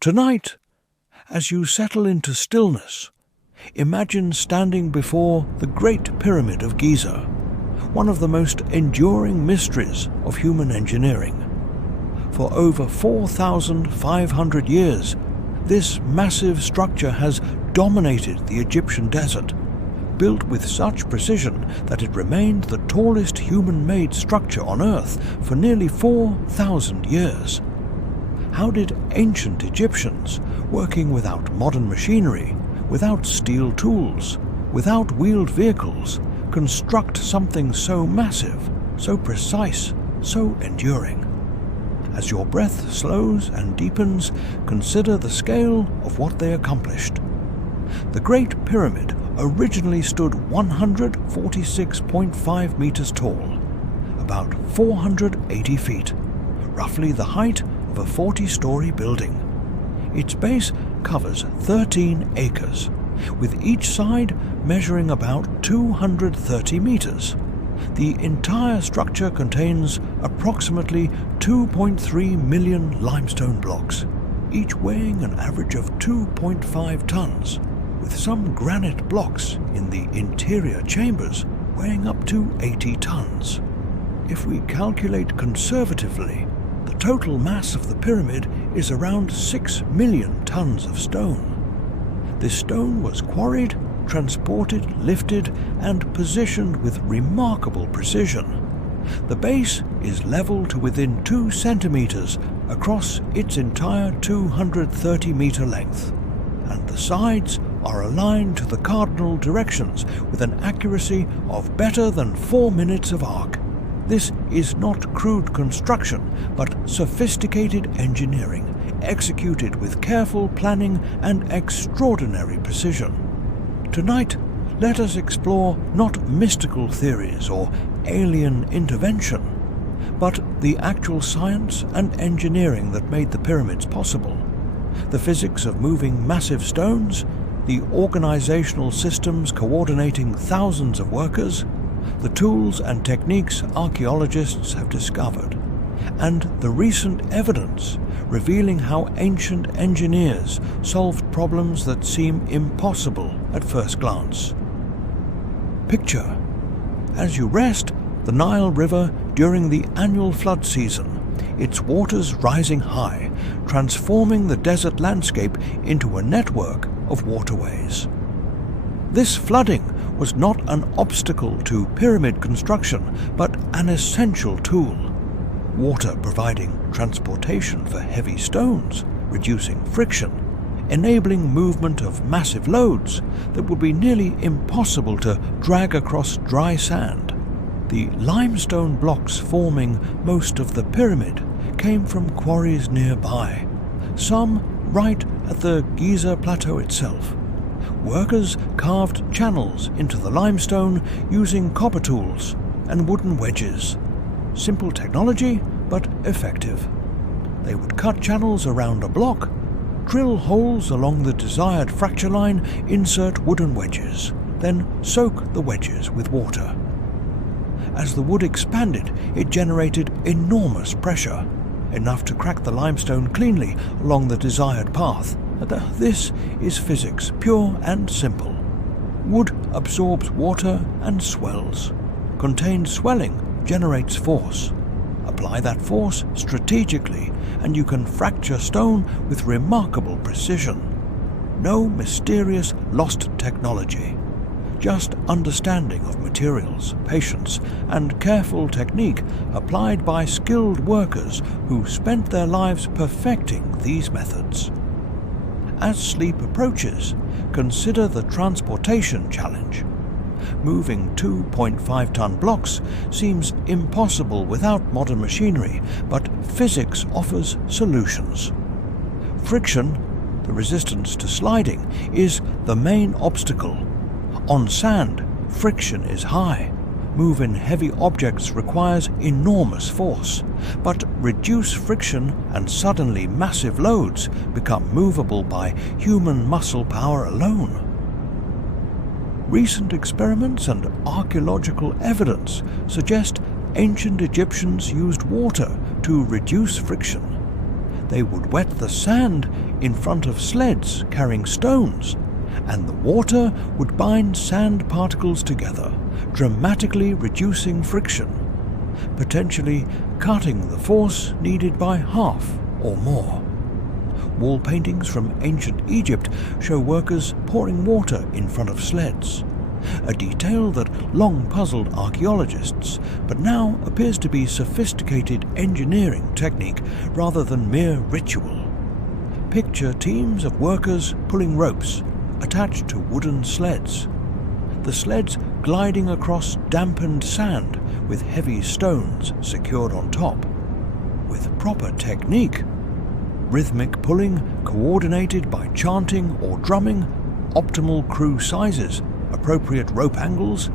Tonight, as you settle into stillness, imagine standing before the Great Pyramid of Giza, one of the most enduring mysteries of human engineering. For over 4,500 years, this massive structure has dominated the Egyptian desert, built with such precision that it remained the tallest human-made structure on Earth for nearly 4,000 years. How did ancient Egyptians, working without modern machinery, without steel tools, without wheeled vehicles, construct something so massive, so precise, so enduring? As your breath slows and deepens, consider the scale of what they accomplished. The Great Pyramid originally stood 146.5 meters tall, about 480 feet, roughly the height of a 40-story building. Its base covers 13 acres, with each side measuring about 230 meters. The entire structure contains approximately 2.3 million limestone blocks, each weighing an average of 2.5 tons, with some granite blocks in the interior chambers weighing up to 80 tons. If we calculate conservatively, the total mass of the pyramid is around 6 million tons of stone. This stone was quarried, transported, lifted, and positioned with remarkable precision. The base is level to within 2 centimeters across its entire 230-meter length, and the sides are aligned to the cardinal directions with an accuracy of better than 4 minutes of arc. This is not crude construction, but sophisticated engineering, executed with careful planning and extraordinary precision. Tonight, let us explore not mystical theories or alien intervention, but the actual science and engineering that made the pyramids possible. The physics of moving massive stones, the organizational systems coordinating thousands of workers, the tools and techniques archaeologists have discovered, and the recent evidence revealing how ancient engineers solved problems that seem impossible at first glance. Picture, as you rest, the Nile River during the annual flood season, its waters rising high, transforming the desert landscape into a network of waterways. This flooding was not an obstacle to pyramid construction, but an essential tool. Water providing transportation for heavy stones, reducing friction, enabling movement of massive loads that would be nearly impossible to drag across dry sand. The limestone blocks forming most of the pyramid came from quarries nearby, some right at the Giza Plateau itself. Workers carved channels into the limestone using copper tools and wooden wedges. Simple technology, but effective. They would cut channels around a block, drill holes along the desired fracture line, insert wooden wedges, then soak the wedges with water. As the wood expanded, it generated enormous pressure, enough to crack the limestone cleanly along the desired path. This is physics, pure and simple. Wood absorbs water and swells. Contained swelling generates force. Apply that force strategically, and you can fracture stone with remarkable precision. No mysterious lost technology. Just understanding of materials, patience, and careful technique applied by skilled workers who spent their lives perfecting these methods. As sleep approaches, consider the transportation challenge. Moving 2.5-ton blocks seems impossible without modern machinery, but physics offers solutions. Friction, the resistance to sliding, is the main obstacle. On sand, friction is high. Moving heavy objects requires enormous force, but reduce friction and suddenly massive loads become movable by human muscle power alone. Recent experiments and archaeological evidence suggest ancient Egyptians used water to reduce friction. They would wet the sand in front of sleds carrying stones, and the water would bind sand particles together, dramatically reducing friction, potentially cutting the force needed by half or more. Wall paintings from ancient Egypt show workers pouring water in front of sleds, a detail that long puzzled archaeologists, but now appears to be sophisticated engineering technique rather than mere ritual. Picture teams of workers pulling ropes attached to wooden sleds, the sleds gliding across dampened sand with heavy stones secured on top. With proper technique, rhythmic pulling coordinated by chanting or drumming, optimal crew sizes, appropriate rope angles,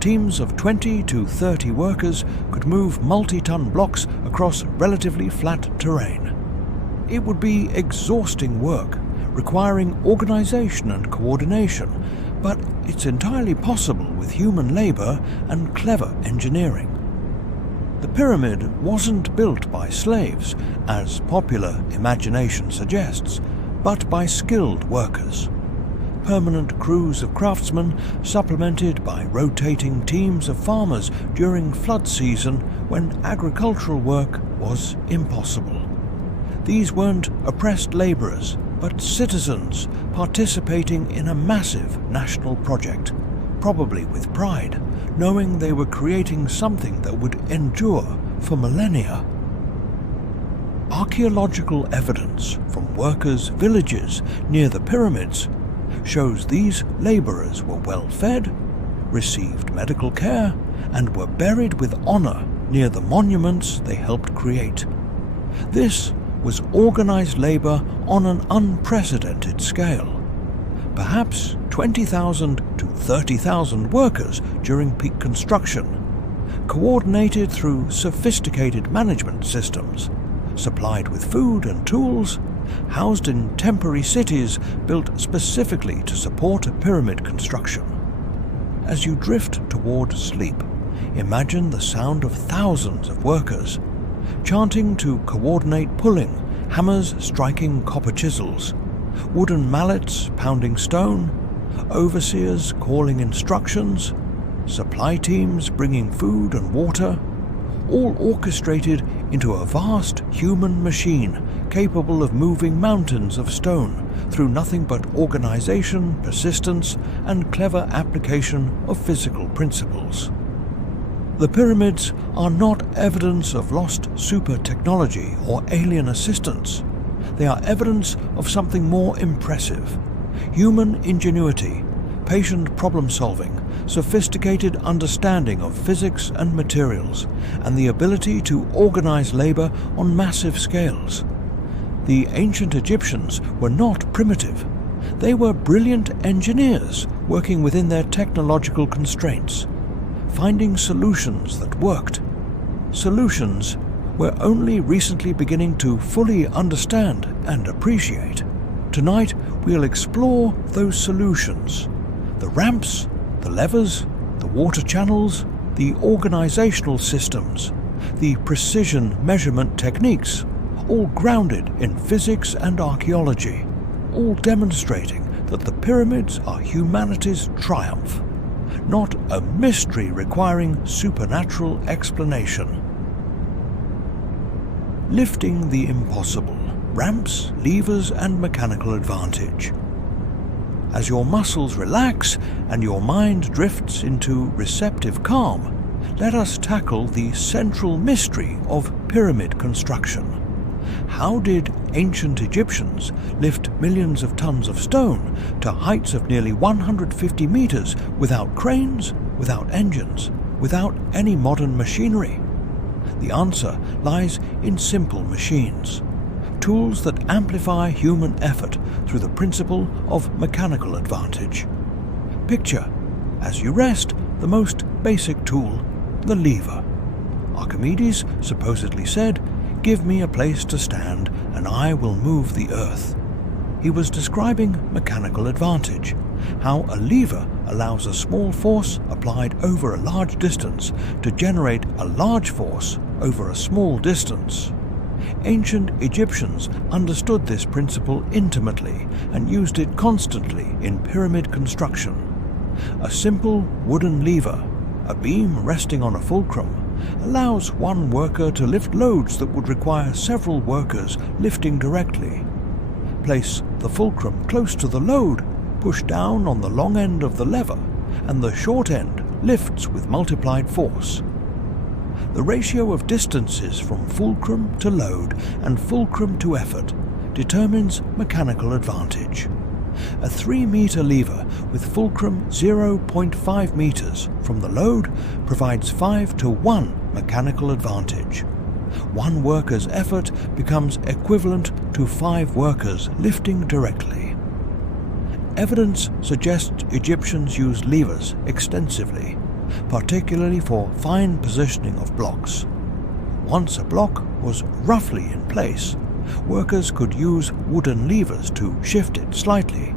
teams of 20 to 30 workers could move multi-ton blocks across relatively flat terrain. It would be exhausting work, requiring organization and coordination, but it's entirely possible with human labor and clever engineering. The pyramid wasn't built by slaves, as popular imagination suggests, but by skilled workers. Permanent crews of craftsmen supplemented by rotating teams of farmers during flood season when agricultural work was impossible. These weren't oppressed laborers, but citizens participating in a massive national project, probably with pride, knowing they were creating something that would endure for millennia. Archaeological evidence from workers' villages near the pyramids shows these laborers were well fed, received medical care, and were buried with honor near the monuments they helped create. This was organized labor on an unprecedented scale. Perhaps 20,000 to 30,000 workers during peak construction, coordinated through sophisticated management systems, supplied with food and tools, housed in temporary cities built specifically to support pyramid construction. As you drift toward sleep, imagine the sound of thousands of workers, chanting to coordinate pulling, hammers striking copper chisels, wooden mallets pounding stone, overseers calling instructions, supply teams bringing food and water, all orchestrated into a vast human machine capable of moving mountains of stone through nothing but organization, persistence, and clever application of physical principles. The pyramids are not evidence of lost super technology or alien assistance. They are evidence of something more impressive: human ingenuity, patient problem-solving, sophisticated understanding of physics and materials, and the ability to organize labor on massive scales. The ancient Egyptians were not primitive. They were brilliant engineers working within their technological constraints, finding solutions that worked. Solutions we're only recently beginning to fully understand and appreciate. Tonight we'll explore those solutions: the ramps, the levers, the water channels, the organizational systems, the precision measurement techniques, all grounded in physics and archaeology, all demonstrating that the pyramids are humanity's triumph, not a mystery requiring supernatural explanation. Lifting the impossible: ramps, levers, and mechanical advantage. As your muscles relax and your mind drifts into receptive calm, let us tackle the central mystery of pyramid construction. How did ancient Egyptians lift millions of tons of stone to heights of nearly 150 meters without cranes, without engines, without any modern machinery? The answer lies in simple machines, tools that amplify human effort through the principle of mechanical advantage. Picture, as you rest, the most basic tool, the lever. Archimedes supposedly said, "Give me a place to stand, and I will move the earth." He was describing mechanical advantage, how a lever allows a small force applied over a large distance to generate a large force over a small distance. Ancient Egyptians understood this principle intimately and used it constantly in pyramid construction. A simple wooden lever, a beam resting on a fulcrum, allows one worker to lift loads that would require several workers lifting directly. Place the fulcrum close to the load, push down on the long end of the lever, and the short end lifts with multiplied force. The ratio of distances from fulcrum to load and fulcrum to effort determines mechanical advantage. A 3-meter lever with fulcrum 0.5 meters from the load provides 5-to-1 mechanical advantage. One worker's effort becomes equivalent to 5 workers lifting directly. Evidence suggests Egyptians used levers extensively, particularly for fine positioning of blocks. Once a block was roughly in place, workers could use wooden levers to shift it slightly,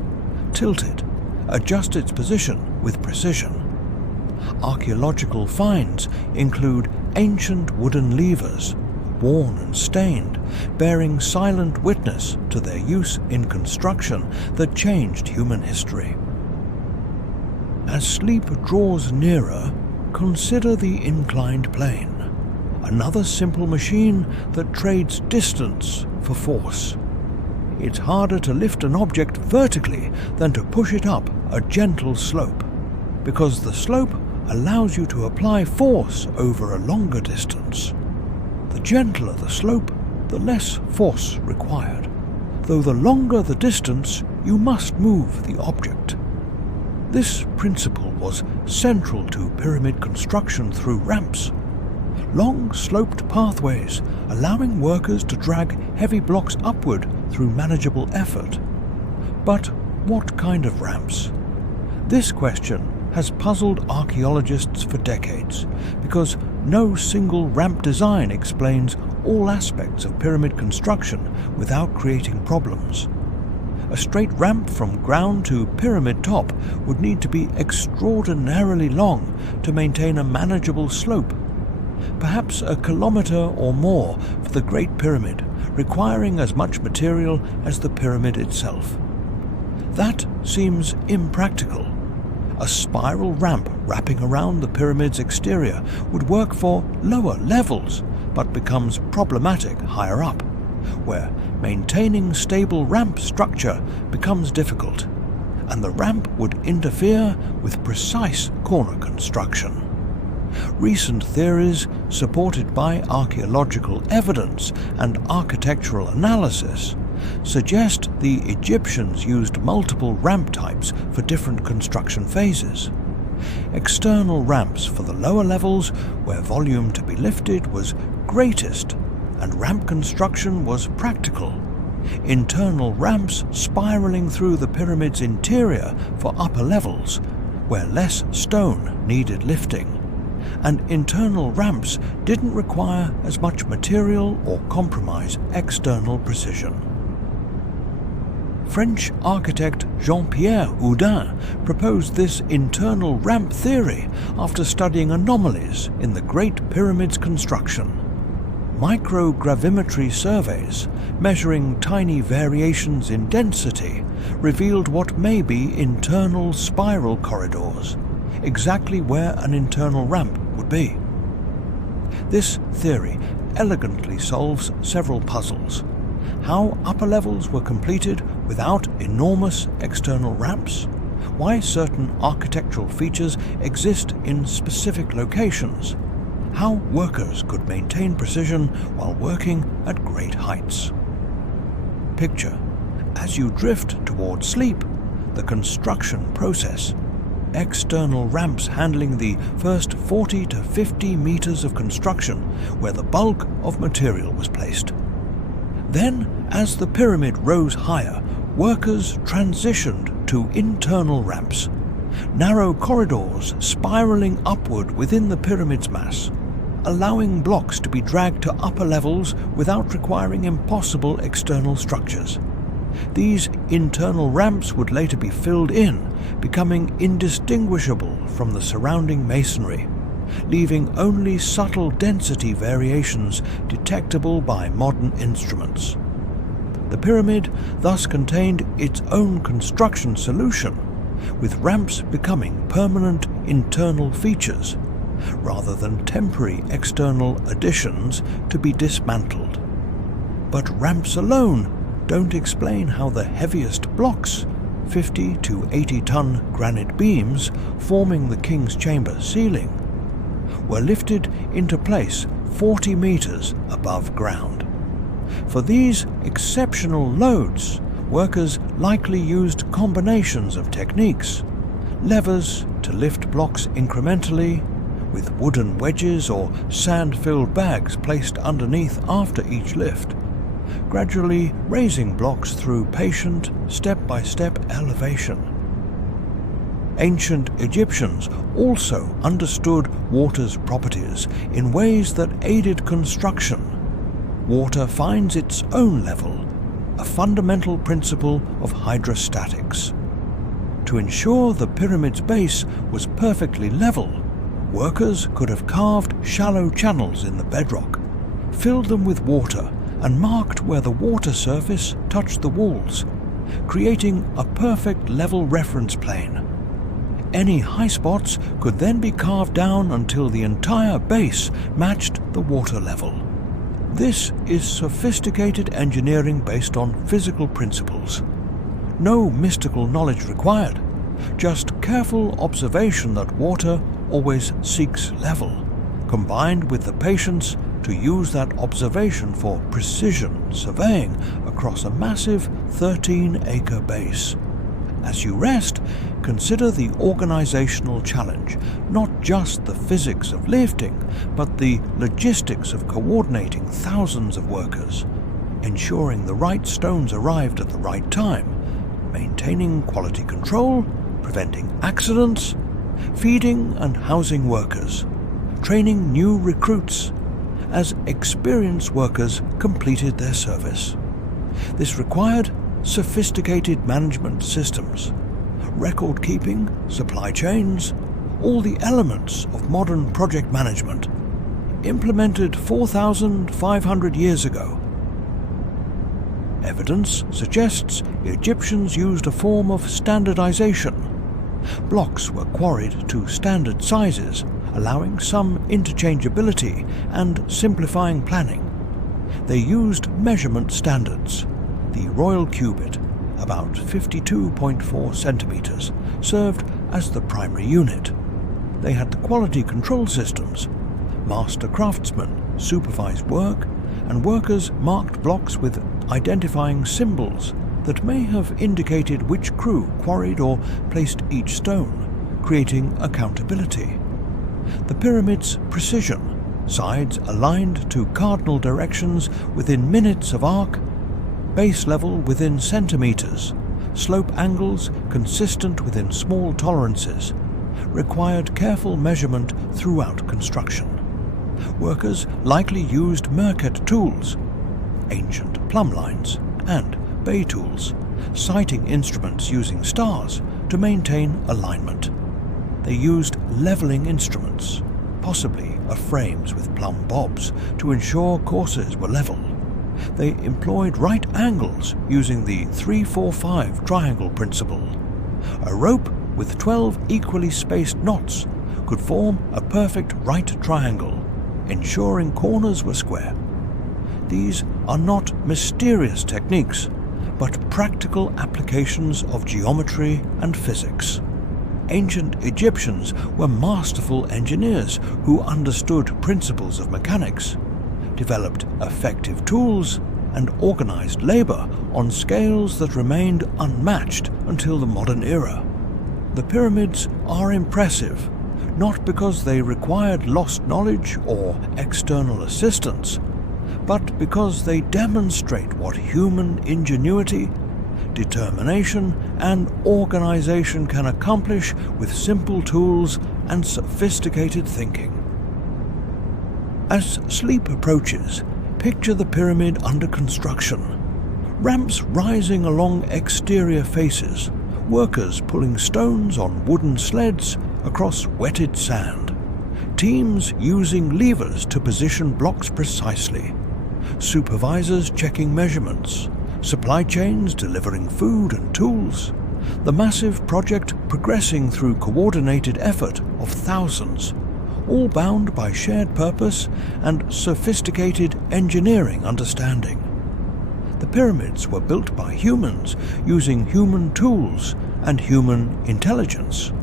tilt it, adjust its position with precision. Archaeological finds include ancient wooden levers, worn and stained, bearing silent witness to their use in construction that changed human history. As sleep draws nearer, consider the inclined plane, another simple machine that trades distance for force. It's harder to lift an object vertically than to push it up a gentle slope, because the slope allows you to apply force over a longer distance. The gentler the slope, the less force required, though the longer the distance, you must move the object. This principle was central to pyramid construction through ramps. Long sloped pathways allowing workers to drag heavy blocks upward through manageable effort. But what kind of ramps? This question has puzzled archaeologists for decades, because no single ramp design explains all aspects of pyramid construction without creating problems. A straight ramp from ground to pyramid top would need to be extraordinarily long to maintain a manageable slope, perhaps a kilometer or more for the Great Pyramid, requiring as much material as the pyramid itself. That seems impractical. A spiral ramp wrapping around the pyramid's exterior would work for lower levels, but becomes problematic higher up, where maintaining stable ramp structure becomes difficult, and the ramp would interfere with precise corner construction. Recent theories, supported by archaeological evidence and architectural analysis, suggest the Egyptians used multiple ramp types for different construction phases. External ramps for the lower levels, where volume to be lifted was greatest and ramp construction was practical. Internal ramps spiraling through the pyramid's interior for upper levels, where less stone needed lifting. And internal ramps didn't require as much material or compromise external precision. French architect Jean-Pierre Houdin proposed this internal ramp theory after studying anomalies in the Great Pyramid's construction. Microgravimetry surveys, measuring tiny variations in density, revealed what may be internal spiral corridors, exactly where an internal ramp would be. This theory elegantly solves several puzzles. How upper levels were completed without enormous external ramps, why certain architectural features exist in specific locations, how workers could maintain precision while working at great heights. Picture, as you drift toward sleep, the construction process. External ramps handling the first 40 to 50 meters of construction, where the bulk of material was placed. Then, as the pyramid rose higher, workers transitioned to internal ramps, narrow corridors spiraling upward within the pyramid's mass, allowing blocks to be dragged to upper levels without requiring impossible external structures. These internal ramps would later be filled in, becoming indistinguishable from the surrounding masonry, leaving only subtle density variations detectable by modern instruments. The pyramid thus contained its own construction solution, with ramps becoming permanent internal features, rather than temporary external additions to be dismantled. But ramps alone don't explain how the heaviest blocks, 50 to 80-ton granite beams forming the King's Chamber ceiling, were lifted into place 40 meters above ground. For these exceptional loads, workers likely used combinations of techniques: levers to lift blocks incrementally, with wooden wedges or sand-filled bags placed underneath after each lift, gradually raising blocks through patient, step-by-step elevation. Ancient Egyptians also understood water's properties in ways that aided construction. Water finds its own level, a fundamental principle of hydrostatics. To ensure the pyramid's base was perfectly level, workers could have carved shallow channels in the bedrock, filled them with water, and marked where the water surface touched the walls, creating a perfect level reference plane. Any high spots could then be carved down until the entire base matched the water level. This is sophisticated engineering based on physical principles. No mystical knowledge required, just careful observation that water always seeks level, combined with the patience to use that observation for precision surveying across a massive 13-acre base. As you rest, consider the organizational challenge, not just the physics of lifting, but the logistics of coordinating thousands of workers, ensuring the right stones arrived at the right time, maintaining quality control, preventing accidents, feeding and housing workers, training new recruits as experienced workers completed their service. This required sophisticated management systems, record keeping, supply chains, all the elements of modern project management, implemented 4,500 years ago. Evidence suggests Egyptians used a form of standardization. Blocks were quarried to standard sizes, allowing some interchangeability and simplifying planning. They used measurement standards. The royal cubit, about 52.4 centimeters, served as the primary unit. They had the quality control systems. Master craftsmen supervised work, and workers marked blocks with identifying symbols that may have indicated which crew quarried or placed each stone, creating accountability. The pyramid's precision, sides aligned to cardinal directions within minutes of arc, base level within centimeters, slope angles consistent within small tolerances, required careful measurement throughout construction. Workers likely used Merkert tools, ancient plumb lines, and bay tools, sighting instruments using stars to maintain alignment. They used leveling instruments, possibly of frames with plumb bobs, to ensure courses were level. They employed right angles using the 3-4-5 triangle principle. A rope with 12 equally spaced knots could form a perfect right triangle, ensuring corners were square. These are not mysterious techniques, but practical applications of geometry and physics. Ancient Egyptians were masterful engineers who understood principles of mechanics, developed effective tools, and organized labor on scales that remained unmatched until the modern era. The pyramids are impressive, not because they required lost knowledge or external assistance, but because they demonstrate what human ingenuity, determination, and organization can accomplish with simple tools and sophisticated thinking. As sleep approaches, picture the pyramid under construction. Ramps rising along exterior faces, workers pulling stones on wooden sleds across wetted sand, teams using levers to position blocks precisely, supervisors checking measurements, supply chains delivering food and tools, the massive project progressing through coordinated effort of thousands, all bound by shared purpose and sophisticated engineering understanding. The pyramids were built by humans using human tools and human intelligence.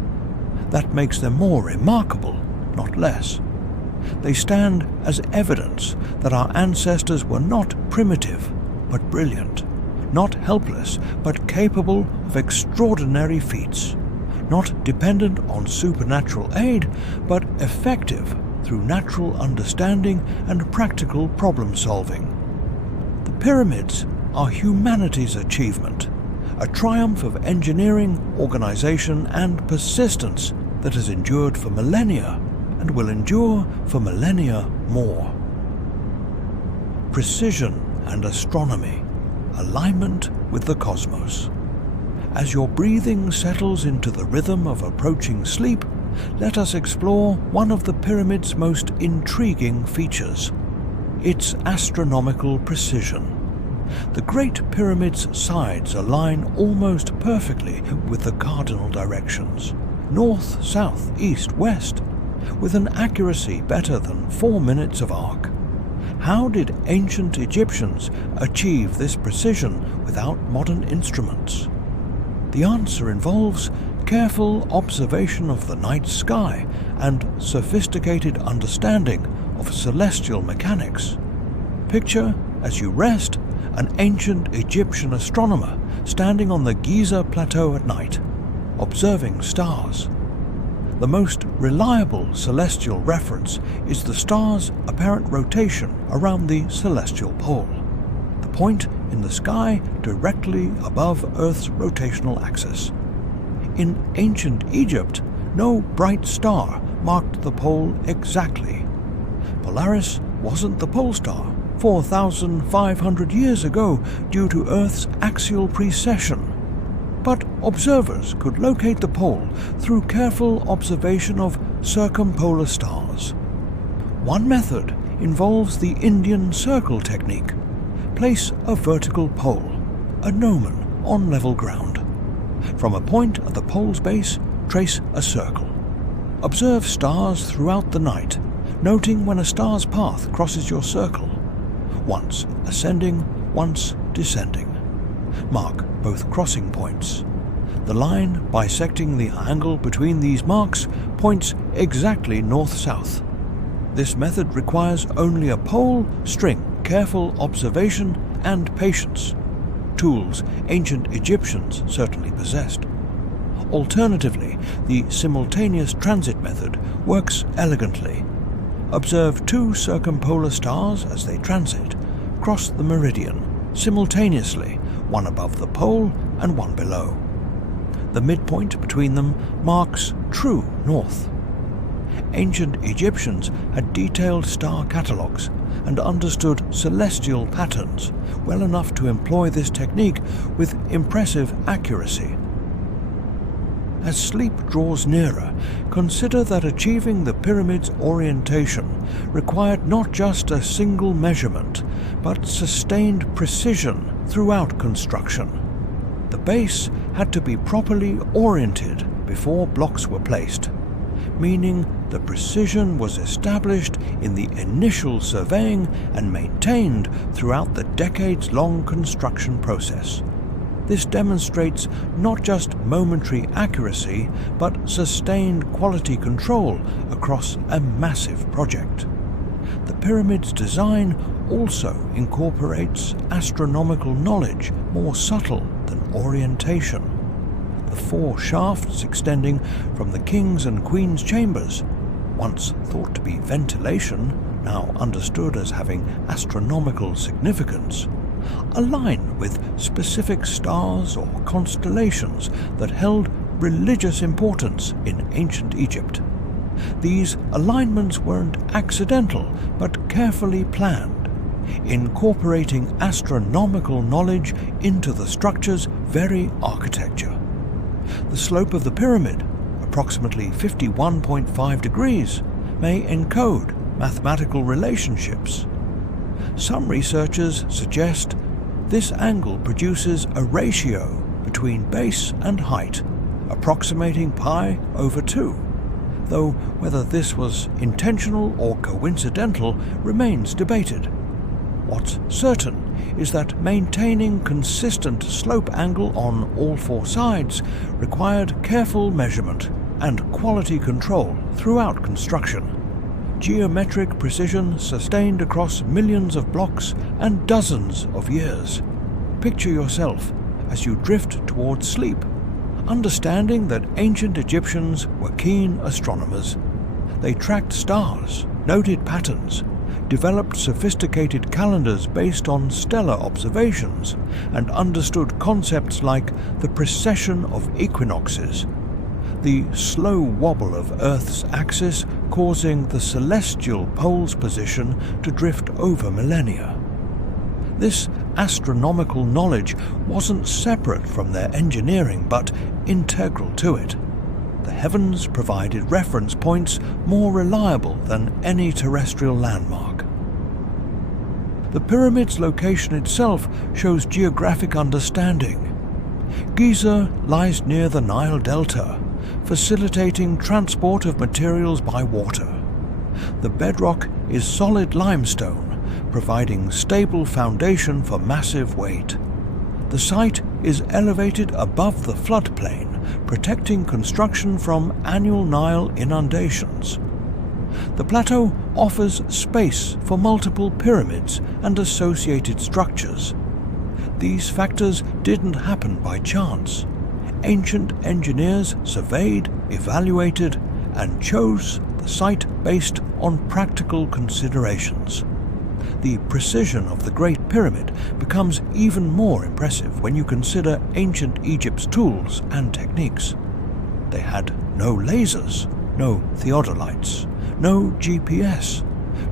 That makes them more remarkable, not less. They stand as evidence that our ancestors were not primitive, but brilliant, not helpless, but capable of extraordinary feats, not dependent on supernatural aid, but effective through natural understanding and practical problem-solving. The pyramids are humanity's achievement, a triumph of engineering, organization, and persistence that has endured for millennia and will endure for millennia more. Precision and astronomy, alignment with the cosmos. As your breathing settles into the rhythm of approaching sleep, let us explore one of the pyramid's most intriguing features: its astronomical precision. The Great Pyramid's sides align almost perfectly with the cardinal directions, north, south, east, west, with an accuracy better than 4 minutes of arc. How did ancient Egyptians achieve this precision without modern instruments? The answer involves careful observation of the night sky and sophisticated understanding of celestial mechanics. Picture, as you rest, an ancient Egyptian astronomer standing on the Giza plateau at night, observing stars. The most reliable celestial reference is the star's apparent rotation around the celestial pole, the point in the sky directly above Earth's rotational axis. In ancient Egypt, no bright star marked the pole exactly. Polaris wasn't the pole star 4,500 years ago due to Earth's axial precession, but observers could locate the pole through careful observation of circumpolar stars. One method involves the Indian circle technique. Place a vertical pole, a gnomon, on level ground. From a point at the pole's base, trace a circle. Observe stars throughout the night, noting when a star's path crosses your circle, once ascending, once descending. Mark both crossing points. The line bisecting the angle between these marks points exactly north-south. This method requires only a pole, string, careful observation, and patience, tools ancient Egyptians certainly possessed. Alternatively, the simultaneous transit method works elegantly. Observe 2 circumpolar stars as they transit, cross the meridian, simultaneously, one above the pole and one below. The midpoint between them marks true north. Ancient Egyptians had detailed star catalogues and understood celestial patterns well enough to employ this technique with impressive accuracy. As sleep draws nearer, consider that achieving the pyramid's orientation required not just a single measurement, but sustained precision throughout construction. The base had to be properly oriented before blocks were placed, meaning the precision was established in the initial surveying and maintained throughout the decades-long construction process. This demonstrates not just momentary accuracy, but sustained quality control across a massive project. The pyramid's design also incorporates astronomical knowledge more subtle than orientation. The 4 shafts extending from the king's and queen's chambers, once thought to be ventilation, now understood as having astronomical significance, align with specific stars or constellations that held religious importance in ancient Egypt. These alignments weren't accidental, but carefully planned, incorporating astronomical knowledge into the structure's very architecture. The slope of the pyramid, approximately 51.5 degrees, may encode mathematical relationships. Some researchers suggest this angle produces a ratio between base and height, approximating pi/2, though whether this was intentional or coincidental remains debated. What's certain is that maintaining consistent slope angle on all four sides required careful measurement and quality control throughout construction. Geometric precision sustained across millions of blocks and dozens of years. Picture yourself as you drift towards sleep, understanding that ancient Egyptians were keen astronomers. They tracked stars, noted patterns, developed sophisticated calendars based on stellar observations, and understood concepts like the precession of equinoxes, the slow wobble of Earth's axis causing the celestial pole's position to drift over millennia. This astronomical knowledge wasn't separate from their engineering, but integral to it. The heavens provided reference points more reliable than any terrestrial landmark. The pyramid's location itself shows geographic understanding. Giza lies near the Nile Delta, facilitating transport of materials by water. The bedrock is solid limestone, providing stable foundation for massive weight. The site is elevated above the floodplain, protecting construction from annual Nile inundations. The plateau offers space for multiple pyramids and associated structures. These factors didn't happen by chance. Ancient engineers surveyed, evaluated, and chose the site based on practical considerations. The precision of the Great Pyramid becomes even more impressive when you consider ancient Egypt's tools and techniques. They had no lasers, no theodolites, no GPS,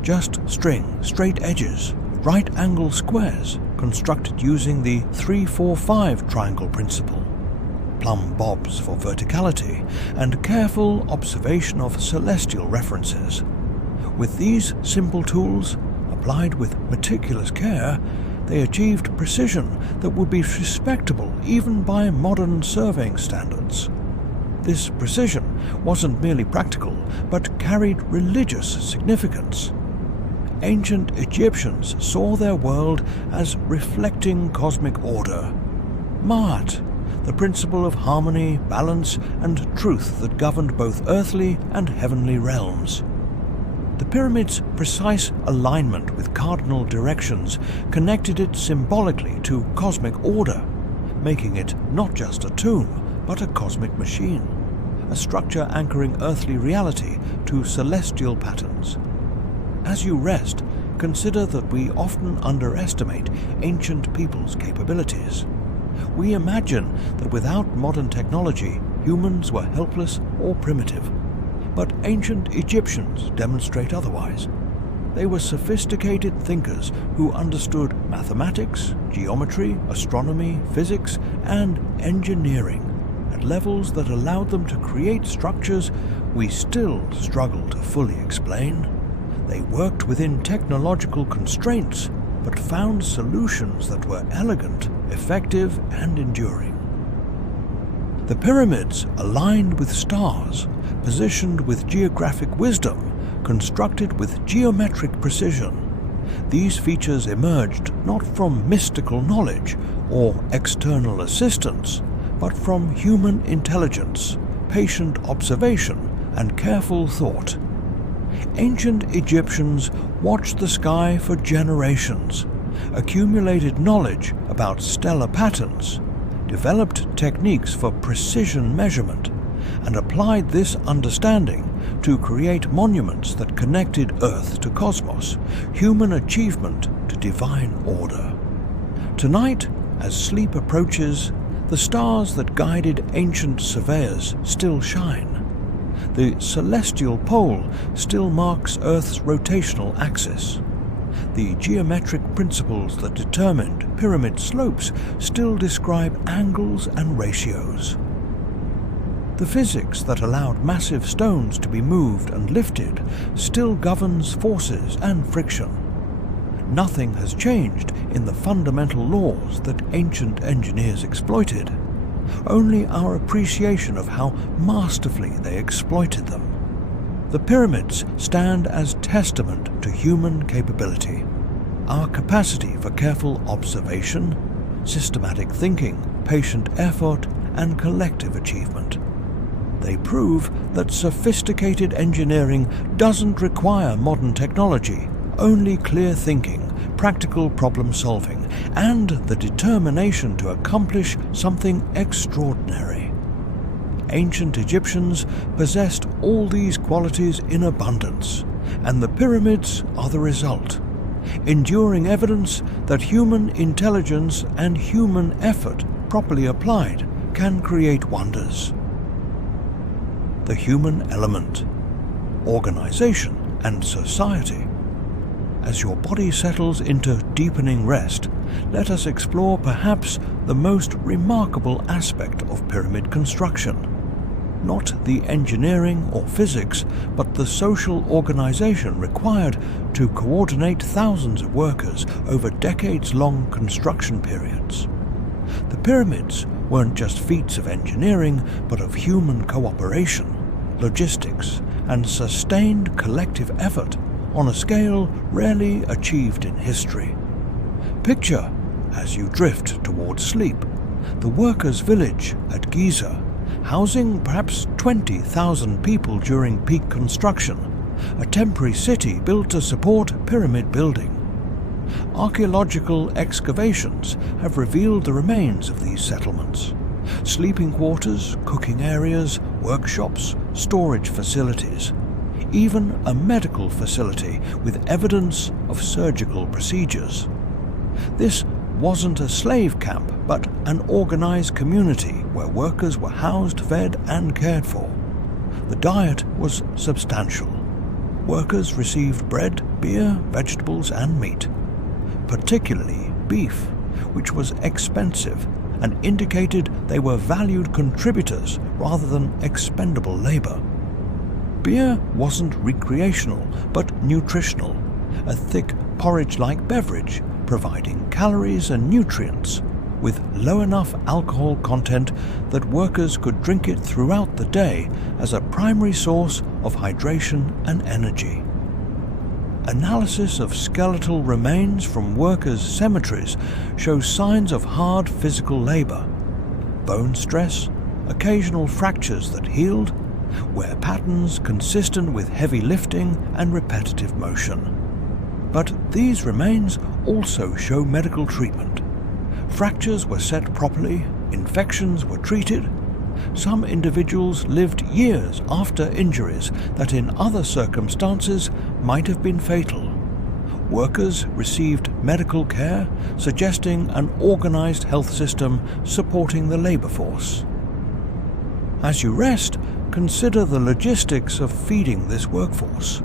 just string, straight edges, right-angle squares constructed using the 3-4-5 triangle principle, plumb bobs for verticality, and careful observation of celestial references. With these simple tools, applied with meticulous care, they achieved precision that would be respectable even by modern surveying standards. This precision wasn't merely practical, but carried religious significance. Ancient Egyptians saw their world as reflecting cosmic order. Ma'at, the principle of harmony, balance, and truth that governed both earthly and heavenly realms. The pyramid's precise alignment with cardinal directions connected it symbolically to cosmic order, making it not just a tomb, but a cosmic machine, a structure anchoring earthly reality to celestial patterns. As you rest, consider that we often underestimate ancient people's capabilities. We imagine that without modern technology, humans were helpless or primitive. But ancient Egyptians demonstrate otherwise. They were sophisticated thinkers who understood mathematics, geometry, astronomy, physics, and engineering at levels that allowed them to create structures we still struggle to fully explain. They worked within technological constraints, but found solutions that were elegant, effective, and enduring. The pyramids aligned with stars, positioned with geographic wisdom, constructed with geometric precision. These features emerged not from mystical knowledge or external assistance, but from human intelligence, patient observation, and careful thought. Ancient Egyptians watched the sky for generations, accumulated knowledge about stellar patterns, developed techniques for precision measurement, and applied this understanding to create monuments that connected Earth to cosmos, human achievement to divine order. Tonight, as sleep approaches, the stars that guided ancient surveyors still shine. The celestial pole still marks Earth's rotational axis. The geometric principles that determined pyramid slopes still describe angles and ratios. The physics that allowed massive stones to be moved and lifted still governs forces and friction. Nothing has changed in the fundamental laws that ancient engineers exploited, only our appreciation of how masterfully they exploited them. The pyramids stand as testament to human capability, our capacity for careful observation, systematic thinking, patient effort, and collective achievement. They prove that sophisticated engineering doesn't require modern technology, only clear thinking, practical problem solving, and the determination to accomplish something extraordinary. Ancient Egyptians possessed all these qualities in abundance, and the pyramids are the result. Enduring evidence that human intelligence and human effort, properly applied, can create wonders. The human element, organization, and society. As your body settles into deepening rest, let us explore perhaps the most remarkable aspect of pyramid construction. Not the engineering or physics, but the social organization required to coordinate thousands of workers over decades-long construction periods. The pyramids weren't just feats of engineering, but of human cooperation, logistics, and sustained collective effort on a scale rarely achieved in history. Picture, as you drift towards sleep, the workers' village at Giza, housing perhaps 20,000 people during peak construction, a temporary city built to support pyramid building. Archaeological excavations have revealed the remains of these settlements: sleeping quarters, cooking areas, workshops, storage facilities, even a medical facility with evidence of surgical procedures. This wasn't a slave camp, but an organized community where workers were housed, fed, and cared for. The diet was substantial. Workers received bread, beer, vegetables, and meat, particularly beef, which was expensive and indicated they were valued contributors rather than expendable labor. Beer wasn't recreational, but nutritional, a thick porridge-like beverage providing calories and nutrients, with low enough alcohol content that workers could drink it throughout the day as a primary source of hydration and energy. Analysis of skeletal remains from workers' cemeteries shows signs of hard physical labor, bone stress, occasional fractures that healed, wear patterns consistent with heavy lifting and repetitive motion. But these remains also show medical treatment. Fractures were set properly, infections were treated. Some individuals lived years after injuries that in other circumstances might have been fatal. Workers received medical care, suggesting an organized health system supporting the labor force. As you rest, consider the logistics of feeding this workforce.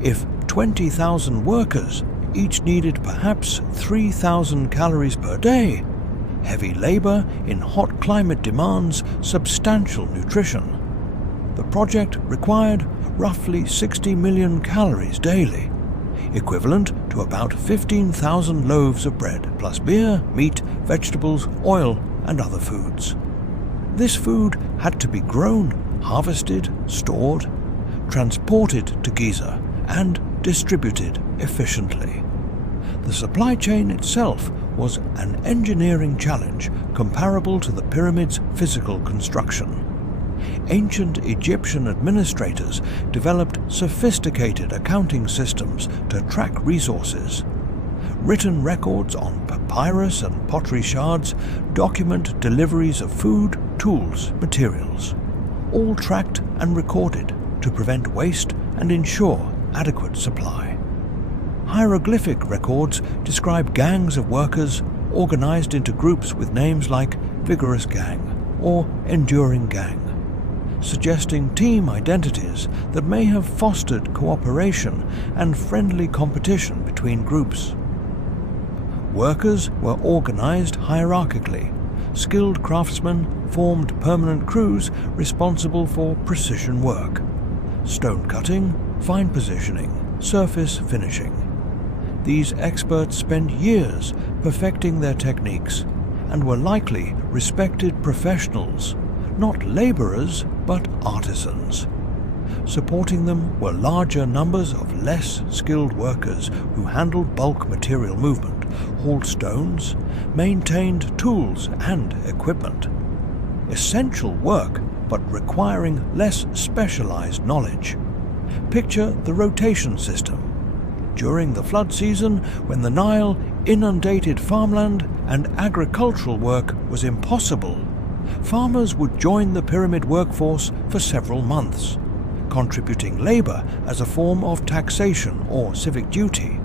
If 20,000 workers each needed perhaps 3,000 calories per day, heavy labor in hot climate demands substantial nutrition. The project required roughly 60 million calories daily, equivalent to about 15,000 loaves of bread, plus beer, meat, vegetables, oil, and other foods. This food had to be grown, harvested, stored, transported to Giza, and distributed efficiently. The supply chain itself was an engineering challenge comparable to the pyramid's physical construction. Ancient Egyptian administrators developed sophisticated accounting systems to track resources. Written records on papyrus and pottery shards document deliveries of food, tools, materials, all tracked and recorded to prevent waste and ensure adequate supply. Hieroglyphic records describe gangs of workers organized into groups with names like Vigorous Gang or Enduring Gang, suggesting team identities that may have fostered cooperation and friendly competition between groups. Workers were organized hierarchically, skilled craftsmen formed permanent crews responsible for precision work: stone cutting, fine positioning, surface finishing. These experts spent years perfecting their techniques and were likely respected professionals, not labourers but artisans. Supporting them were larger numbers of less skilled workers who handled bulk material movement, hauled stones, maintained tools and equipment. Essential work, but requiring less specialized knowledge. Picture the rotation system. During the flood season, when the Nile inundated farmland and agricultural work was impossible, farmers would join the pyramid workforce for several months, contributing labor as a form of taxation or civic duty,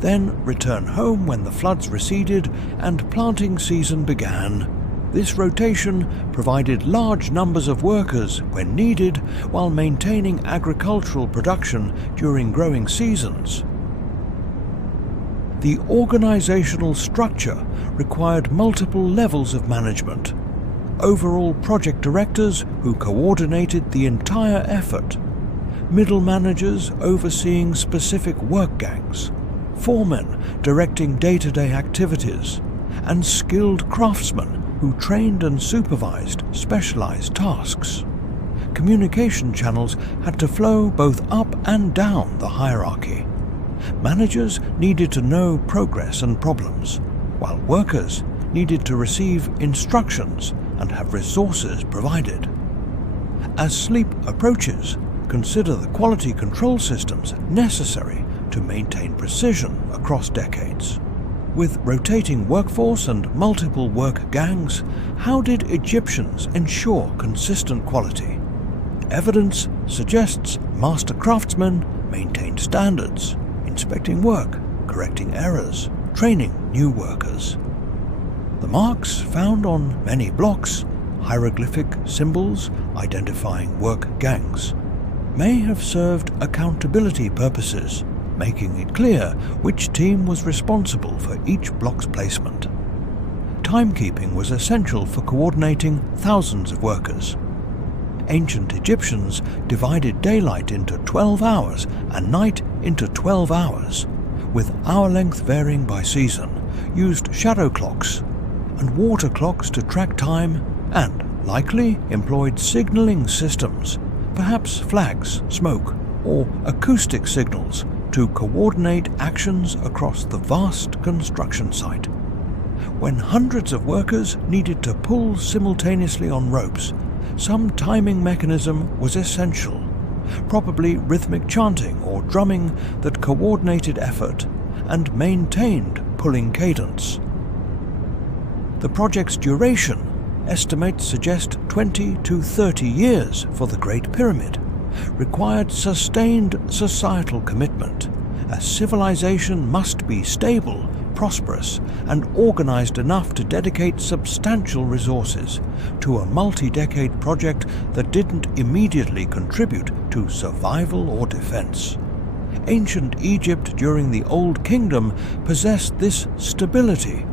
then return home when the floods receded and planting season began. This rotation provided large numbers of workers when needed while maintaining agricultural production during growing seasons. The organizational structure required multiple levels of management. Overall project directors who coordinated the entire effort, middle managers overseeing specific work gangs, foremen directing day-to-day activities, and skilled craftsmen who trained and supervised specialized tasks. Communication channels had to flow both up and down the hierarchy. Managers needed to know progress and problems, while workers needed to receive instructions and have resources provided. As sleep approaches, consider the quality control systems necessary to maintain precision across decades. With rotating workforce and multiple work gangs, how did Egyptians ensure consistent quality? Evidence suggests master craftsmen maintained standards, inspecting work, correcting errors, training new workers. The marks found on many blocks, hieroglyphic symbols identifying work gangs, may have served accountability purposes, making it clear which team was responsible for each block's placement. Timekeeping was essential for coordinating thousands of workers. Ancient Egyptians divided daylight into 12 hours and night into 12 hours, with hour length varying by season, used shadow clocks and water clocks to track time, and likely employed signaling systems, perhaps flags, smoke, or acoustic signals to coordinate actions across the vast construction site. When hundreds of workers needed to pull simultaneously on ropes, some timing mechanism was essential, probably rhythmic chanting or drumming that coordinated effort and maintained pulling cadence. The project's duration, estimates suggest 20 to 30 years for the Great Pyramid, required sustained societal commitment, as civilization must be stable, prosperous, and organized enough to dedicate substantial resources to a multi-decade project that didn't immediately contribute to survival or defense. Ancient Egypt during the Old Kingdom possessed this stability,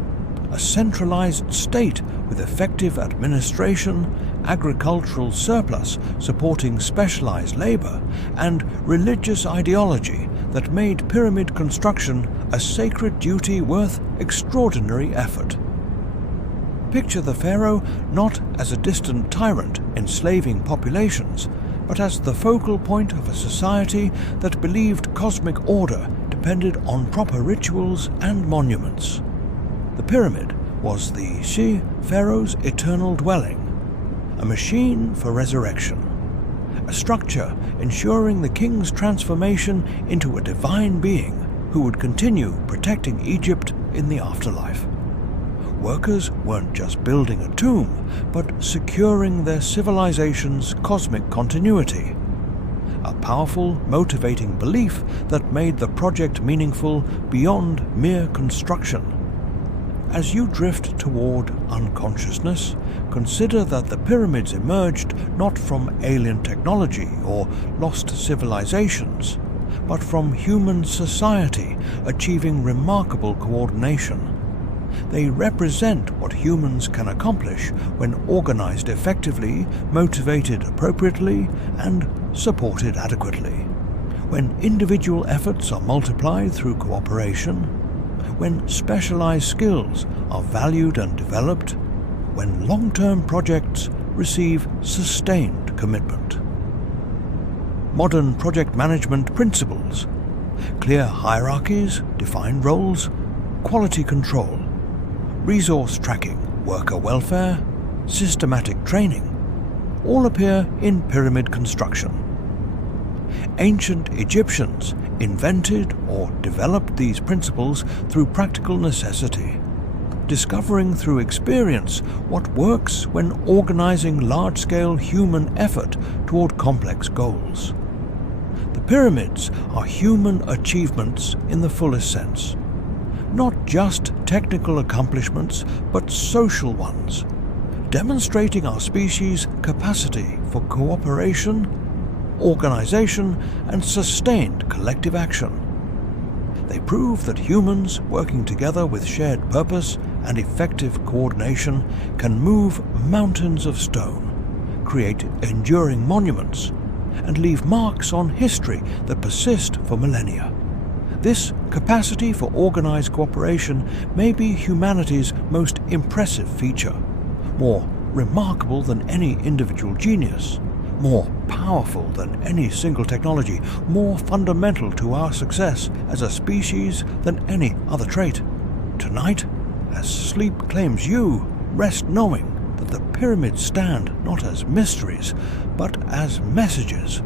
a centralized state with effective administration, agricultural surplus supporting specialized labor, and religious ideology that made pyramid construction a sacred duty worth extraordinary effort. Picture the pharaoh not as a distant tyrant enslaving populations, but as the focal point of a society that believed cosmic order depended on proper rituals and monuments. The pyramid was the Shi, pharaoh's eternal dwelling, a machine for resurrection, a structure ensuring the king's transformation into a divine being who would continue protecting Egypt in the afterlife. Workers weren't just building a tomb, but securing their civilization's cosmic continuity. A powerful, motivating belief that made the project meaningful beyond mere construction. As you drift toward unconsciousness, consider that the pyramids emerged not from alien technology or lost civilizations, but from human society achieving remarkable coordination. They represent what humans can accomplish when organized effectively, motivated appropriately, and supported adequately. When individual efforts are multiplied through cooperation, when specialized skills are valued and developed, when long-term projects receive sustained commitment. Modern project management principles: clear hierarchies, defined roles, quality control, resource tracking, worker welfare, systematic training, all appear in pyramid construction. Ancient Egyptians invented or developed these principles through practical necessity, discovering through experience what works when organizing large-scale human effort toward complex goals. The pyramids are human achievements in the fullest sense, not just technical accomplishments but social ones, demonstrating our species' capacity for cooperation, organization, and sustained collective action. They prove that humans working together with shared purpose and effective coordination can move mountains of stone, create enduring monuments, and leave marks on history that persist for millennia. This capacity for organized cooperation may be humanity's most impressive feature, more remarkable than any individual genius, more powerful than any single technology, more fundamental to our success as a species than any other trait. Tonight, as sleep claims you, rest knowing that the pyramids stand not as mysteries, but as messages,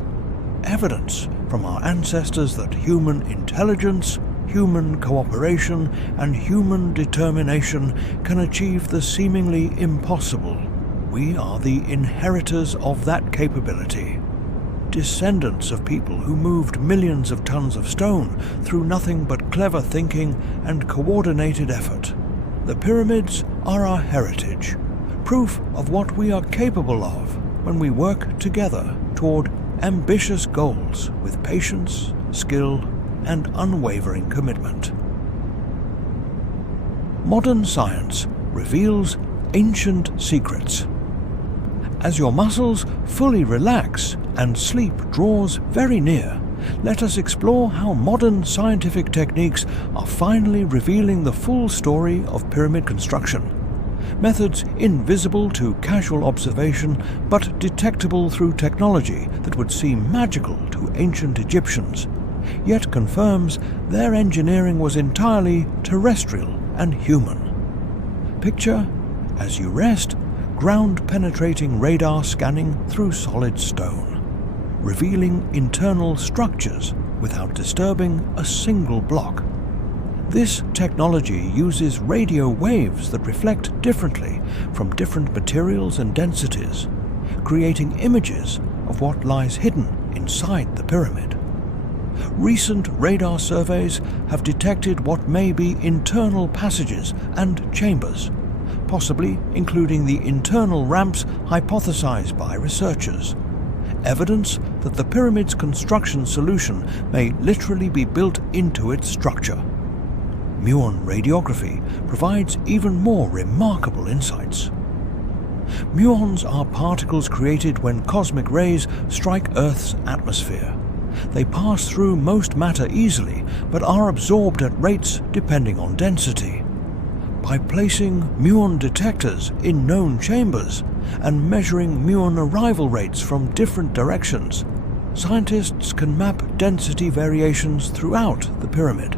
evidence from our ancestors that human intelligence, human cooperation, and human determination can achieve the seemingly impossible. We are the inheritors of that capability, descendants of people who moved millions of tons of stone through nothing but clever thinking and coordinated effort. The pyramids are our heritage, proof of what we are capable of when we work together toward ambitious goals with patience, skill, and unwavering commitment. Modern science reveals ancient secrets. As your muscles fully relax and sleep draws very near, let us explore how modern scientific techniques are finally revealing the full story of pyramid construction. Methods invisible to casual observation but detectable through technology that would seem magical to ancient Egyptians, yet confirms their engineering was entirely terrestrial and human. Picture, as you rest, ground-penetrating radar scanning through solid stone, revealing internal structures without disturbing a single block. This technology uses radio waves that reflect differently from different materials and densities, creating images of what lies hidden inside the pyramid. Recent radar surveys have detected what may be internal passages and chambers, possibly including the internal ramps hypothesized by researchers. Evidence that the pyramid's construction solution may literally be built into its structure. Muon radiography provides even more remarkable insights. Muons are particles created when cosmic rays strike Earth's atmosphere. They pass through most matter easily, but are absorbed at rates depending on density. By placing muon detectors in known chambers and measuring muon arrival rates from different directions, scientists can map density variations throughout the pyramid,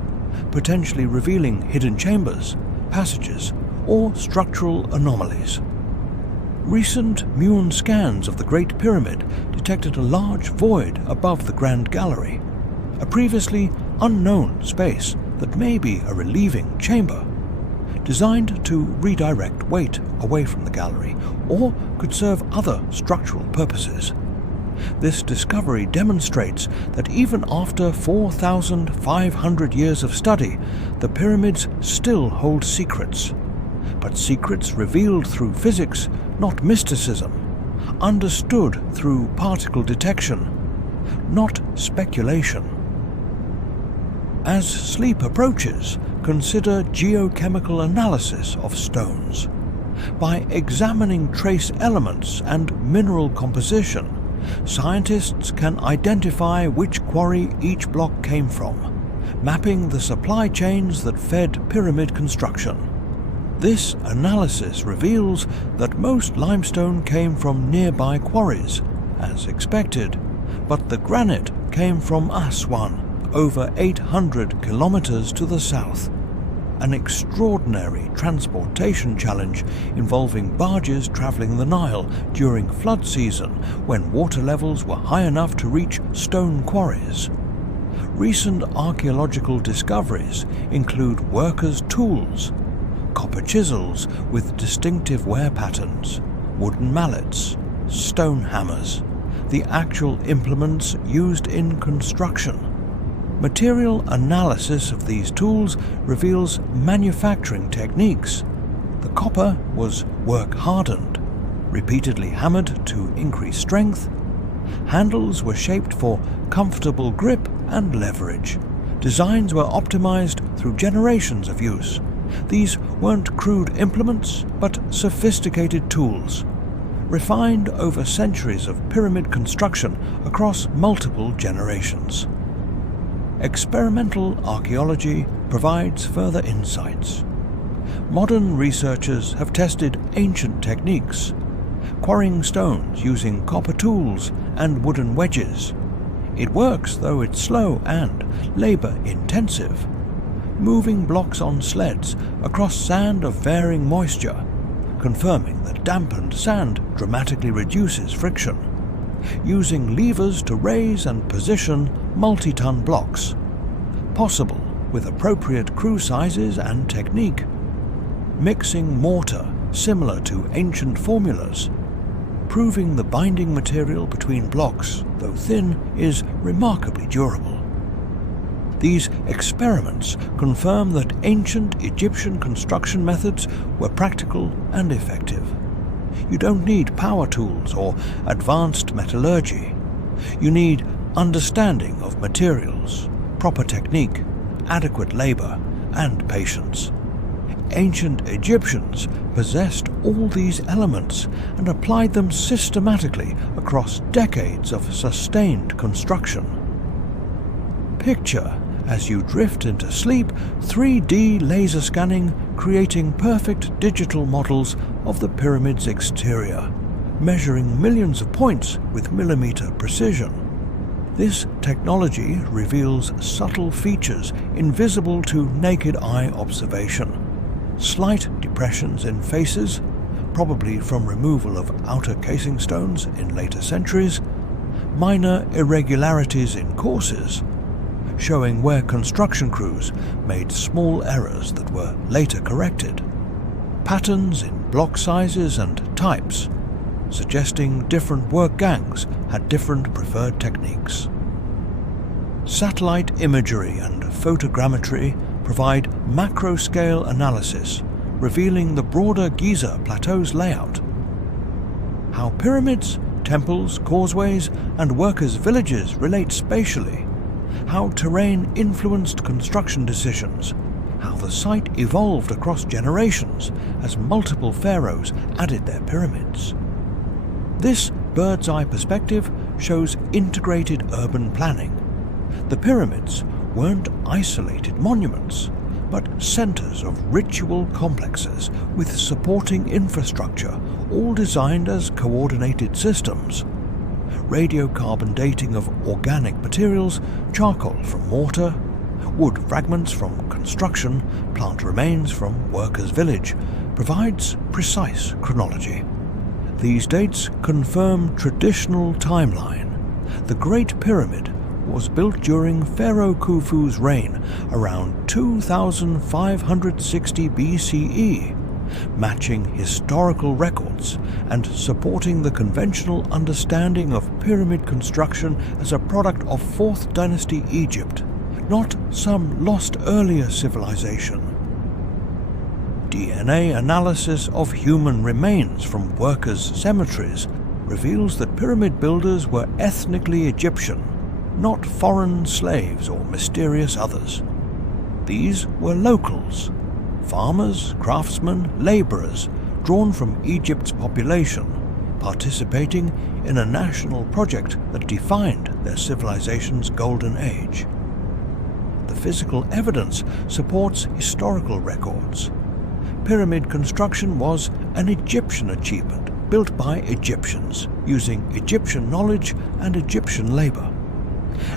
potentially revealing hidden chambers, passages, or structural anomalies. Recent muon scans of the Great Pyramid detected a large void above the Grand Gallery, a previously unknown space that may be a relieving chamber, designed to redirect weight away from the gallery, or could serve other structural purposes. This discovery demonstrates that even after 4,500 years of study, the pyramids still hold secrets, but secrets revealed through physics, not mysticism, understood through particle detection, not speculation. As sleep approaches, consider geochemical analysis of stones. By examining trace elements and mineral composition, scientists can identify which quarry each block came from, mapping the supply chains that fed pyramid construction. This analysis reveals that most limestone came from nearby quarries, as expected, but the granite came from Aswan, over 800 kilometers to the south. An extraordinary transportation challenge involving barges traveling the Nile during flood season when water levels were high enough to reach stone quarries. Recent archaeological discoveries include workers' tools, copper chisels with distinctive wear patterns, wooden mallets, stone hammers, the actual implements used in construction. Material analysis of these tools reveals manufacturing techniques. The copper was work-hardened, repeatedly hammered to increase strength. Handles were shaped for comfortable grip and leverage. Designs were optimized through generations of use. These weren't crude implements, but sophisticated tools, refined over centuries of pyramid construction across multiple generations. Experimental archaeology provides further insights. Modern researchers have tested ancient techniques, quarrying stones using copper tools and wooden wedges. It works, though it's slow and labor-intensive, moving blocks on sleds across sand of varying moisture, confirming that dampened sand dramatically reduces friction, using levers to raise and position multi-ton blocks, possible with appropriate crew sizes and technique, mixing mortar similar to ancient formulas, proving the binding material between blocks, though thin, is remarkably durable. These experiments confirm that ancient Egyptian construction methods were practical and effective. You don't need power tools or advanced metallurgy. You need understanding of materials, proper technique, adequate labor, and patience. Ancient Egyptians possessed all these elements and applied them systematically across decades of sustained construction. Picture, as you drift into sleep, 3D laser scanning creating perfect digital models of the pyramid's exterior, measuring millions of points with millimeter precision. This technology reveals subtle features invisible to naked eye observation. Slight depressions in faces, probably from removal of outer casing stones in later centuries, minor irregularities in courses, showing where construction crews made small errors that were later corrected, patterns in block sizes and types, suggesting different work gangs had different preferred techniques. Satellite imagery and photogrammetry provide macro-scale analysis, revealing the broader Giza Plateau's layout. How pyramids, temples, causeways, and workers' villages relate spatially, how terrain influenced construction decisions, how the site evolved across generations as multiple pharaohs added their pyramids. This bird's-eye perspective shows integrated urban planning. The pyramids weren't isolated monuments, but centers of ritual complexes with supporting infrastructure, all designed as coordinated systems. Radiocarbon dating of organic materials, charcoal from mortar, wood fragments from construction, plant remains from workers' village, provides precise chronology. These dates confirm traditional timeline. The Great Pyramid was built during Pharaoh Khufu's reign around 2560 BCE, matching historical records and supporting the conventional understanding of pyramid construction as a product of 4th Dynasty Egypt, not some lost earlier civilization. DNA analysis of human remains from workers' cemeteries reveals that pyramid builders were ethnically Egyptian, not foreign slaves or mysterious others. These were locals, farmers, craftsmen, labourers, drawn from Egypt's population, participating in a national project that defined their civilization's golden age. The physical evidence supports historical records. Pyramid construction was an Egyptian achievement built by Egyptians, using Egyptian knowledge and Egyptian labour.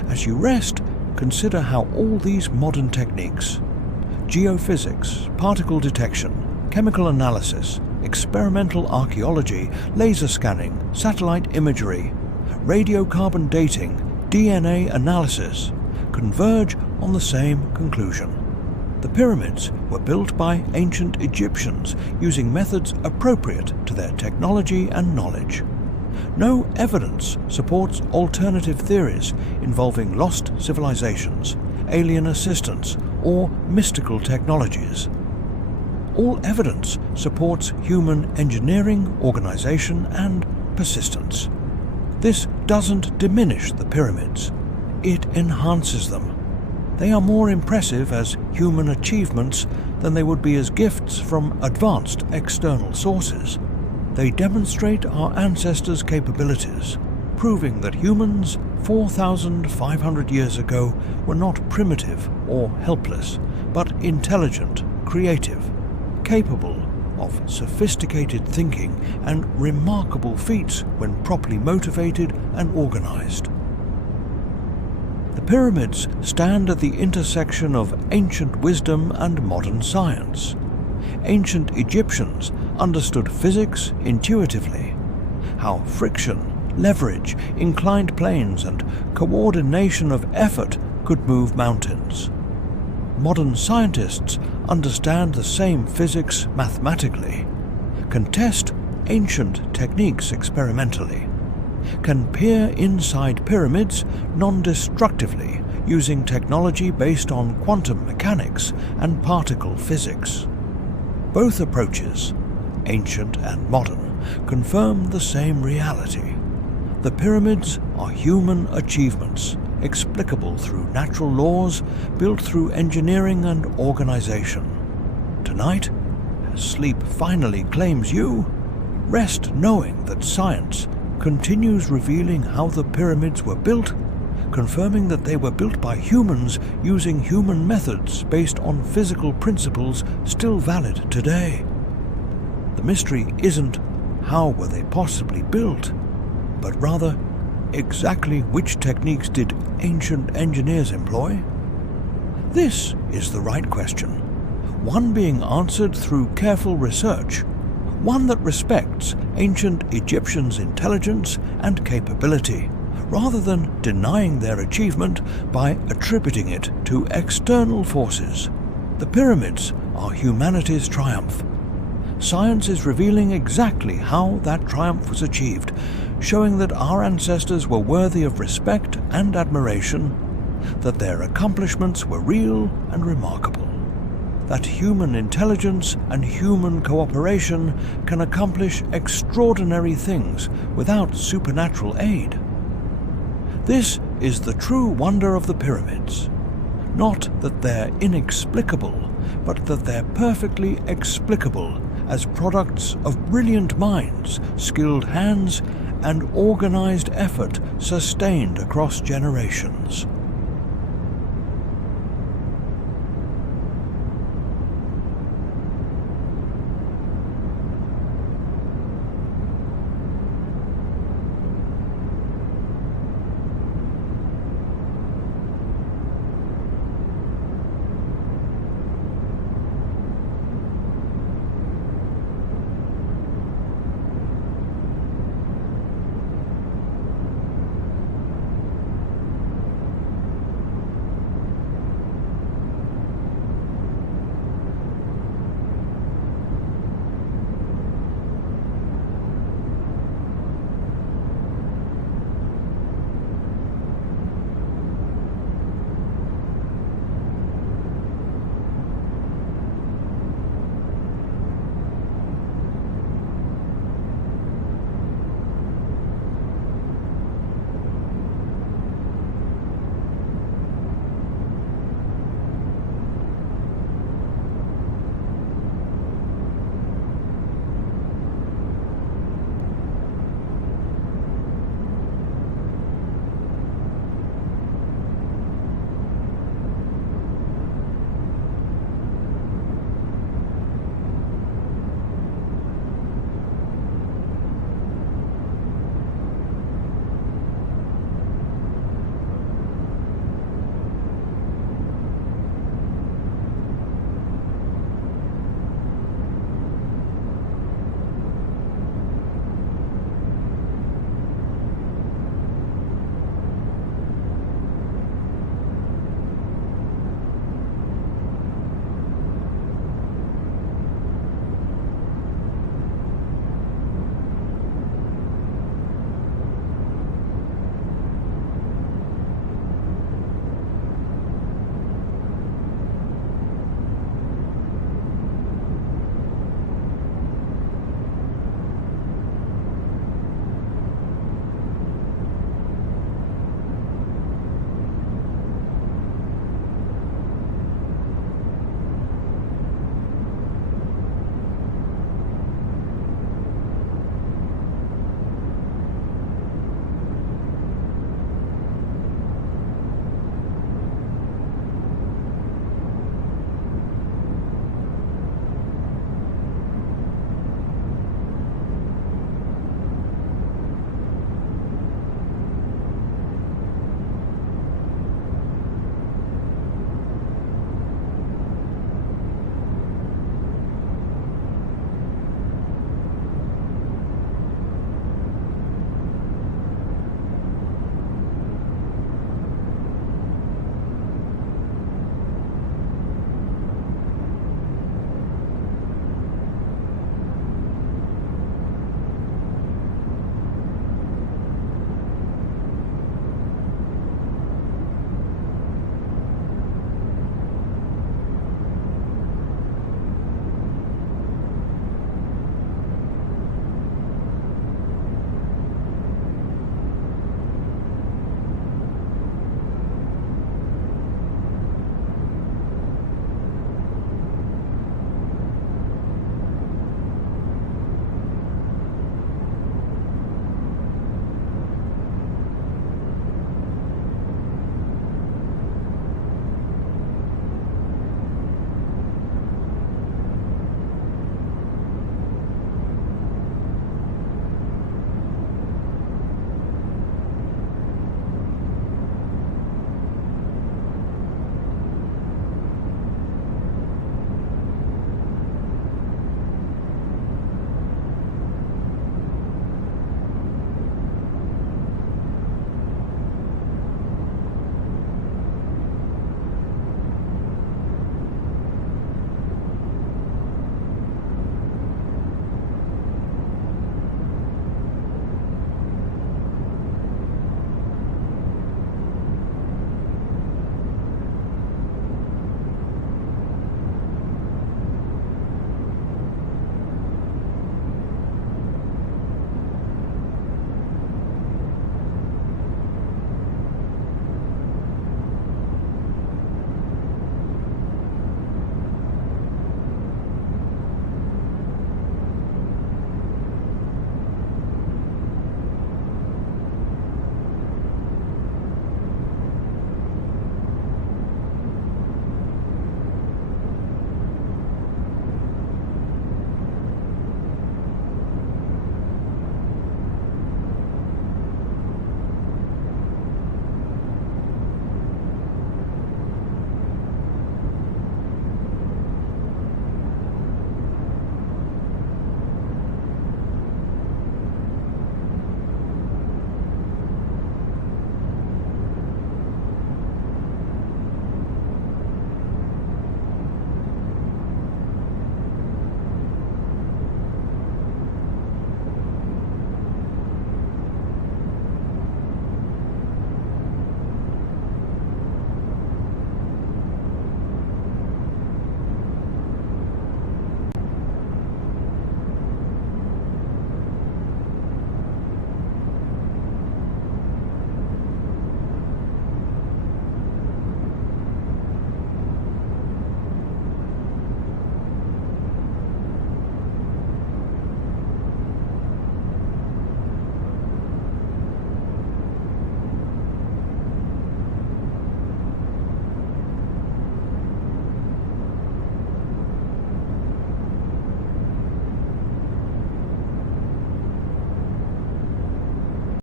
As you rest, consider how all these modern techniques — geophysics, particle detection, chemical analysis, experimental archaeology, laser scanning, satellite imagery, radiocarbon dating, DNA analysis — converge on the same conclusion. The pyramids were built by ancient Egyptians using methods appropriate to their technology and knowledge. No evidence supports alternative theories involving lost civilizations, alien assistance, or mystical technologies. All evidence supports human engineering, organization, and persistence. This doesn't diminish the pyramids. It enhances them. They are more impressive as human achievements than they would be as gifts from advanced external sources. They demonstrate our ancestors' capabilities, proving that humans 4,500 years ago were not primitive or helpless, but intelligent, creative, capable of sophisticated thinking and remarkable feats when properly motivated and organized. The pyramids stand at the intersection of ancient wisdom and modern science. Ancient Egyptians understood physics intuitively, how friction, leverage, inclined planes, and coordination of effort could move mountains. Modern scientists understand the same physics mathematically, can test ancient techniques experimentally, can peer inside pyramids non-destructively using technology based on quantum mechanics and particle physics. Both approaches, ancient and modern, confirm the same reality. The pyramids are human achievements, explicable through natural laws, built through engineering and organization. Tonight, as sleep finally claims you, rest knowing that science continues revealing how the pyramids were built, confirming that they were built by humans using human methods based on physical principles still valid today. The mystery isn't how were they possibly built, but rather exactly which techniques did ancient engineers employ? This is the right question, one being answered through careful research, one that respects ancient Egyptians' intelligence and capability, rather than denying their achievement by attributing it to external forces. The pyramids are humanity's triumph. Science is revealing exactly how that triumph was achieved, showing that our ancestors were worthy of respect and admiration, that their accomplishments were real and remarkable, that human intelligence and human cooperation can accomplish extraordinary things without supernatural aid. This is the true wonder of the pyramids. Not that they're inexplicable, but that they're perfectly explicable as products of brilliant minds, skilled hands, and organized effort sustained across generations.